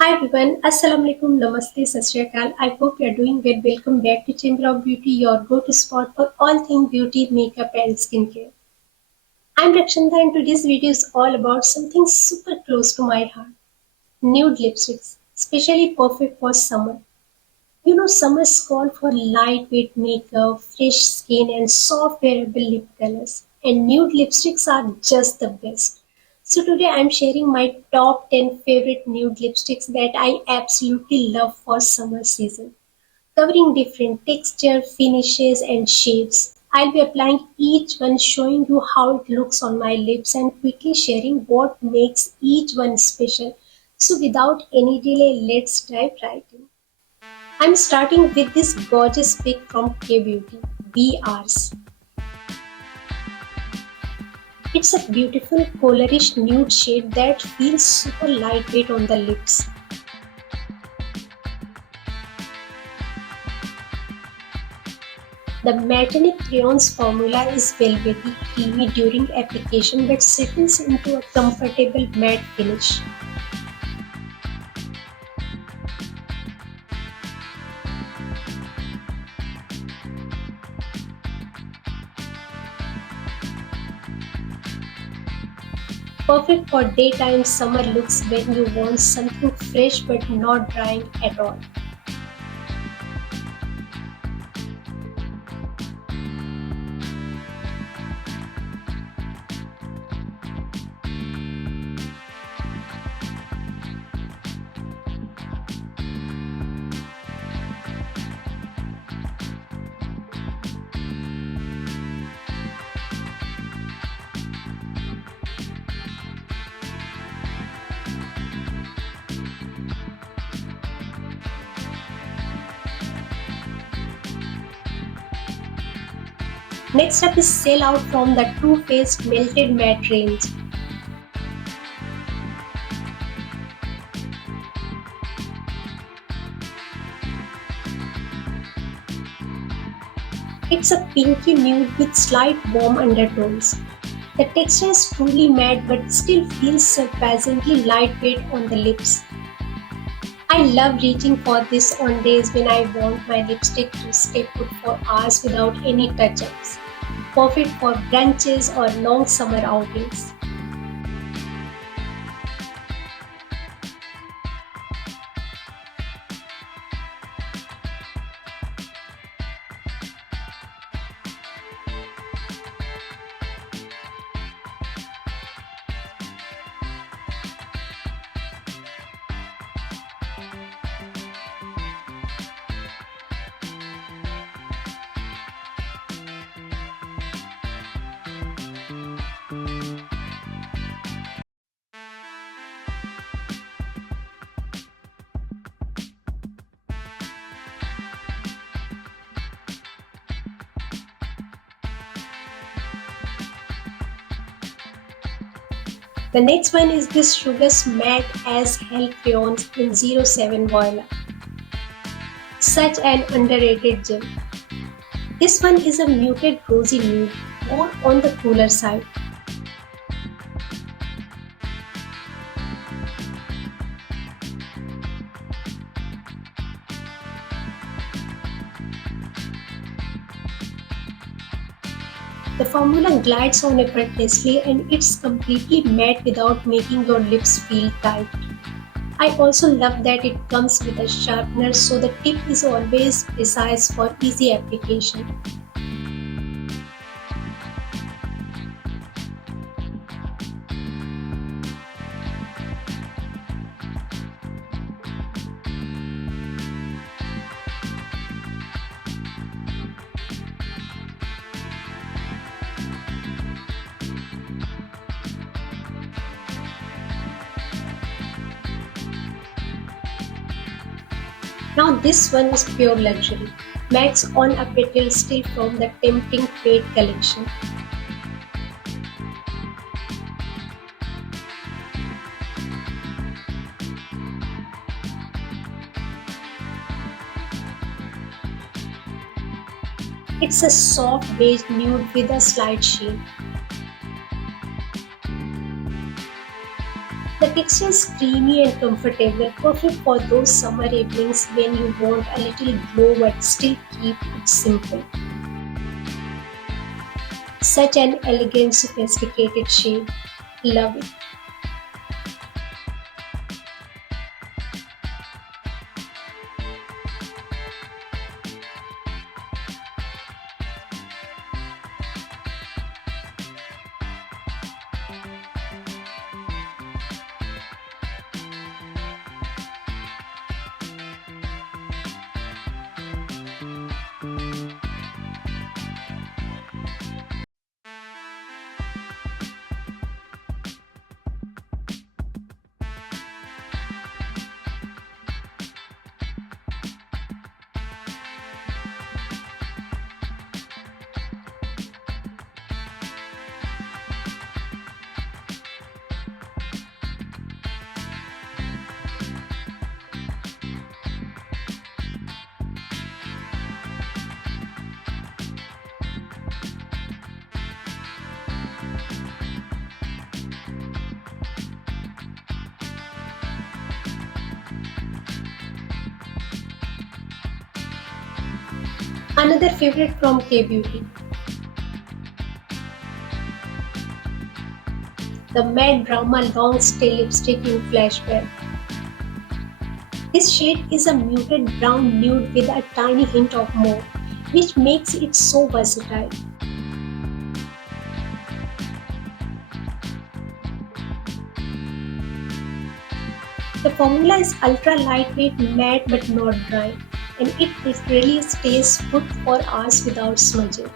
Hi everyone, Assalamu alaikum, Namaste, Sat Shri Akal. I hope you are doing well. Welcome back to Chamber of Beauty, your go-to spot for all things beauty, makeup and skincare. I'm Rakshanda and today's video is all about something super close to my heart. Nude lipsticks, especially perfect for summer. You know, summers call for lightweight makeup, fresh skin, and soft wearable lip colors. And nude lipsticks are just the best. So today I'm sharing my top 10 favorite nude lipsticks that I absolutely love for summer season, covering different texture, finishes, and shades. I'll be applying each one, showing you how it looks on my lips, and quickly sharing what makes each one special. So without any delay, let's dive right in. I'm starting with this gorgeous pick from K-Beauty, BRs. It's a beautiful colorish nude shade that feels super lightweight on the lips. The Matinic Crayons formula is velvety, creamy during application but settles into a comfortable matte finish. Perfect for daytime summer looks when you want something fresh but not drying at all. Next up is Sell Out from the Too Faced Melted Matte range. It's a pinky nude with slight warm undertones. The texture is truly matte but still feels surprisingly lightweight on the lips. I love reaching for this on days when I want my lipstick to stay put for hours without any touch-ups. Perfect for brunches or long summer outings. The next one is this Sugar's Matte as Hell Crayons in 07 Voila. Such an underrated gem. This one is a muted rosy nude, more on the cooler side. The formula glides on effortlessly and it's completely matte without making your lips feel tight. I also love that it comes with a sharpener so the tip is always precise for easy application. Now this one is pure luxury. Max on a petal still from the Tempting Fate collection. It's a soft beige nude with a slight sheen. The texture is creamy and comfortable, perfect for those summer evenings when you want a little glow but still keep it simple. Such an elegant, sophisticated shade. Love it. Another favorite from K Beauty, the Matte Drama Long Stay Lipstick in Flashback. This shade is a muted brown nude with a tiny hint of mauve, which makes it so versatile. The formula is ultra lightweight, matte but not dry, and it literally stays put for hours without smudging.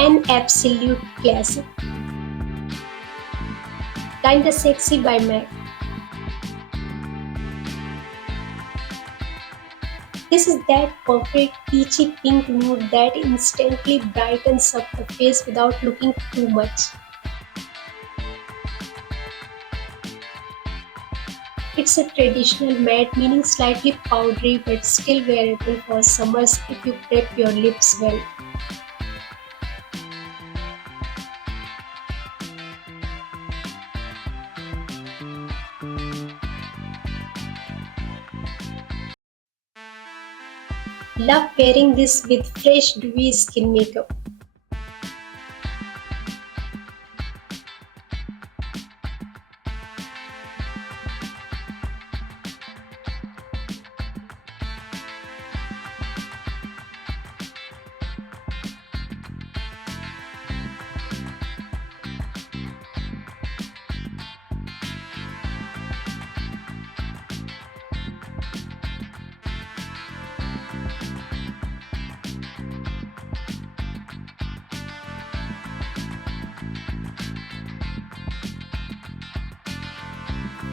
An absolute classic. Kinda Sexy by MAC. This is that perfect peachy pink nude that instantly brightens up the face without looking too much. It's a traditional matte, meaning slightly powdery but still wearable for summers if you prep your lips well. Love pairing this with fresh dewy skin makeup.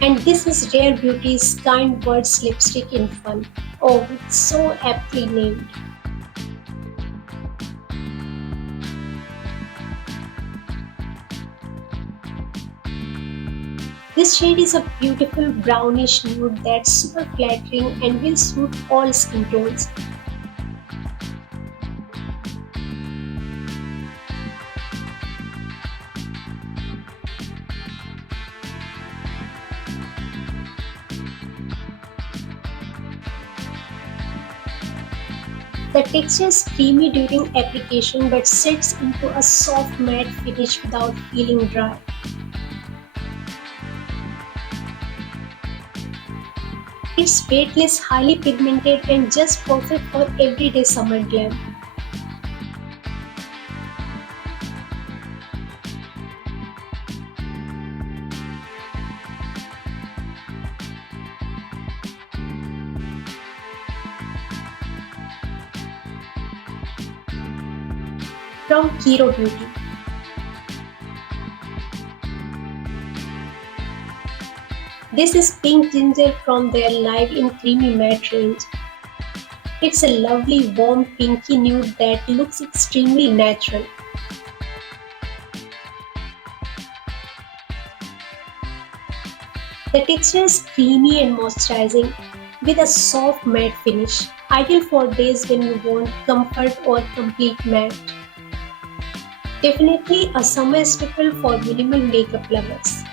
And this is Rare Beauty's Kind Words lipstick in fun. Oh, it's so aptly named. This shade is a beautiful brownish nude that's super flattering and will suit all skin tones. The texture is creamy during application but sets into a soft matte finish without feeling dry. It's weightless, highly pigmented and just perfect for everyday summer glam. From Kiro Beauty. This is Pink Ginger from their Live in Creamy Matte range. It's a lovely warm pinky nude that looks extremely natural. The texture is creamy and moisturizing with a soft matte finish, ideal for days when you want comfort or complete matte. Definitely a summer staple for minimal makeup lovers.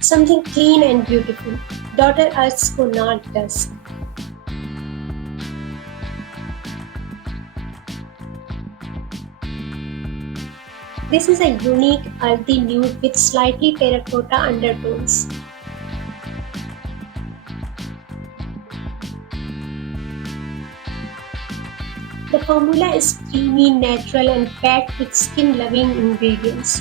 Something clean and beautiful. Daughter Earth's Konark Dusk. This is a unique earthy nude with slightly terracotta undertones. The formula is creamy, natural and packed with skin-loving ingredients.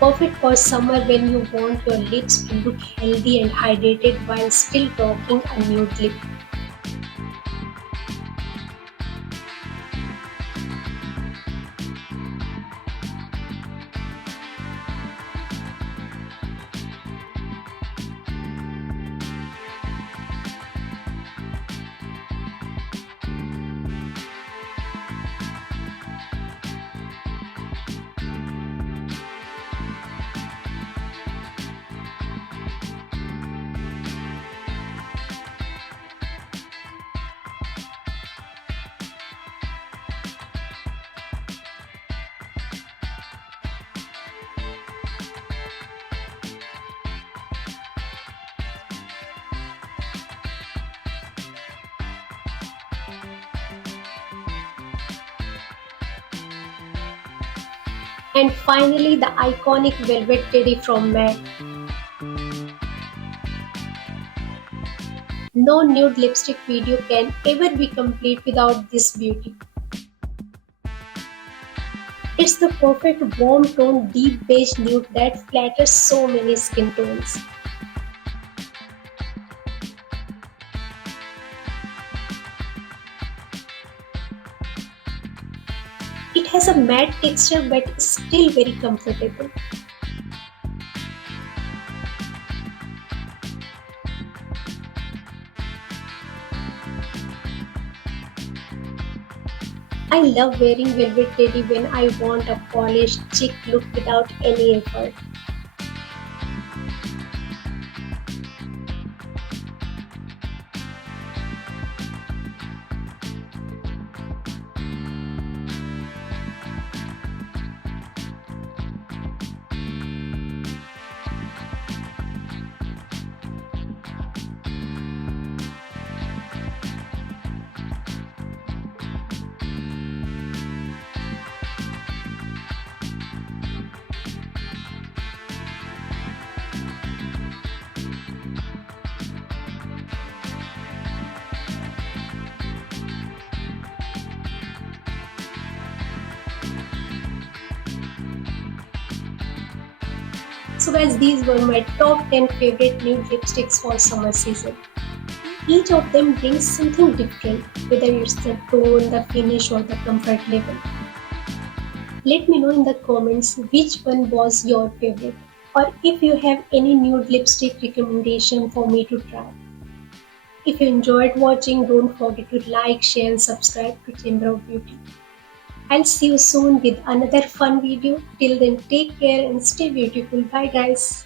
Perfect for summer when you want your lips to look healthy and hydrated while still rocking a nude lip. And finally, the iconic Velvet Teddy from MAC. No nude lipstick video can ever be complete without this beauty. It's the perfect warm tone deep beige nude that flatters so many skin tones. It has a matte texture but is still very comfortable. I love wearing Velvet Teddy when I want a polished, chic look without any effort. So guys, these were my top 10 favorite nude lipsticks for summer season. Each of them brings something different, whether it's the tone, the finish or the comfort level. Let me know in the comments which one was your favorite or if you have any nude lipstick recommendation for me to try. If you enjoyed watching, don't forget to like, share and subscribe to Chamber of Beauty. I'll see you soon with another fun video. Till then, take care and stay beautiful. Bye guys.